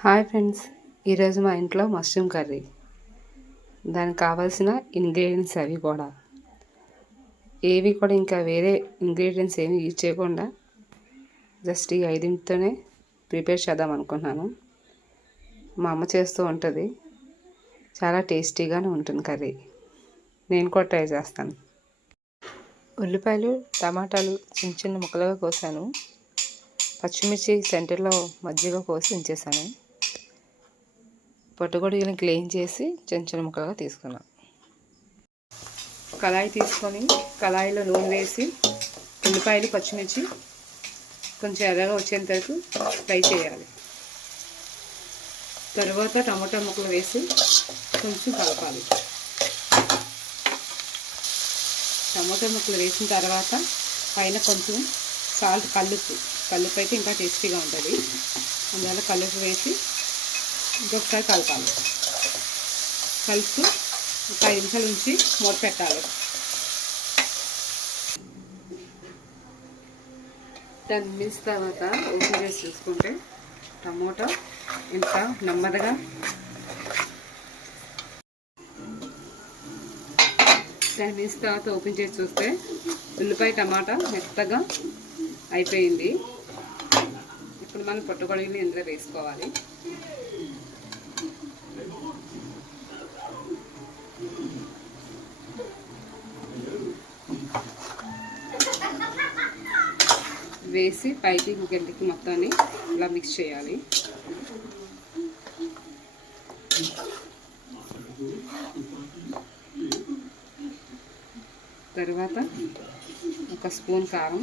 Hi friends, ఈరోజు మా ఇంట్లో మష్రూమ్ కర్రీ. దానికి కావాల్సిన ఇంగ్రీడియంట్స్ అవి కూడా ఇంకా వేరే ఇంగ్రీడియంట్స్ ఏమి యూజ్ చేయకుండా జస్ట్ ఈ 5తోనే ప్రిపేర్ చేద్దాం అనుకున్నాను. మా అమ్మ చేస్తూ ఉంటుంది, చాలా టేస్టీగానే ఉంటుంది కర్రీ. నేను కూడా ట్రై చేస్తాను. ఉల్లిపాయలు, టమాటాలు చిన్న చిన్న ముక్కలుగా కోసాను. పచ్చిమిర్చి సెంటర్లో మధ్యలో కోసి ఉంచేసాను. పట్టుకొడిని క్లీన్ చేసి చిన్న చిన్న ముక్కలుగా తీసుకున్నాను. కళాయి తీసుకొని కళాయిలో నూనె వేసి ఉల్లిపాయలు, పచ్చిమిర్చి కొంచెం ఎర్రగా వచ్చేంత వరకు ఫ్రై చేయాలి. తర్వాత టమాటా ముక్కలు వేసి కొంచెం కలపాలి. టమాటా ముక్కలు వేసిన తర్వాత పైన కొంచెం సాల్ట్, కల్లుప్పు అయితే ఇంకా టేస్టీగా ఉంటుంది. అందువల్ల కల్లుప్పు వేసి ఇంకొకసారి కలపాలి. కలుపుతూ ఒక 5 నిమిషాల నుంచి మూత పెట్టాలి. 10 మినిట్స్ తర్వాత ఓపెన్ చేసి చూసుకుంటే టమోటా ఇంత నెమ్మదిగా 10 మినిట్స్ తర్వాత ఓపెన్ చేసి చూస్తే ఉల్లిపాయ, టమాటా మెత్తగా అయిపోయింది. ఇప్పుడు మనం పుట్టగొడుగుని ఇందులో వేసుకోవాలి. వేసి పైకి గడ్డికి మొత్తాన్ని ఇలా మిక్స్ చేయాలి. తర్వాత ఒక స్పూన్ కారం,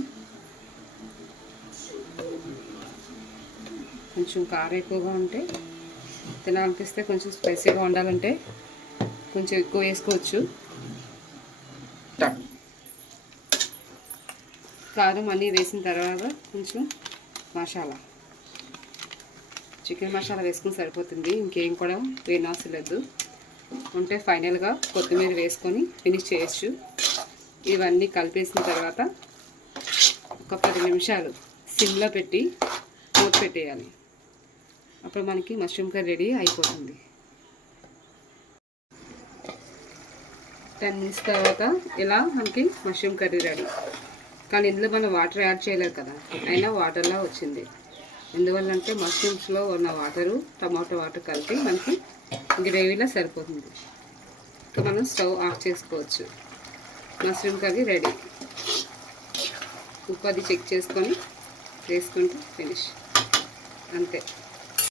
కొంచెం కారం ఎక్కువగా ఉంటే తినాలనిపిస్తే, కొంచెం స్పైసీగా ఉండాలంటే కొంచెం ఎక్కువ వేసుకోవచ్చు. కారం అన్నీ వేసిన తర్వాత కొంచెం చికెన్ మసాలా వేసుకుని సరిపోతుంది. ఇంకేం కూడా వేయనవసరం లేదు. ఉంటే ఫైనల్గా కొత్తిమీర వేసుకొని ఫినిష్ చేయొచ్చు. ఇవన్నీ కలిపేసిన తర్వాత ఒక 10 నిమిషాలు సిమ్లో పెట్టి మూత పెట్టేయాలి. అప్పుడు మనకి మష్రూమ్ కర్రీ రెడీ అయిపోతుంది. 10 మినిట్స్ తర్వాత ఇలా మనకి మష్రూమ్ కర్రీ రెడీ. కానీ ఇందులో మనం వాటర్ యాడ్ చేయలేదు కదా, అయినా వాటర్లా వచ్చింది. ఎందువల్లంటే మష్రూమ్స్లో ఉన్న వాటరు, టమాటో వాటర్ కలిపి మనకి గ్రేవీలో సరిపోతుంది. ఇంకా మనం స్టవ్ ఆఫ్ చేసుకోవచ్చు. Mushroom curry ready. ఉప్పు అది చెక్ చేసుకొని వేసుకుంటే ఫినిష్, అంతే.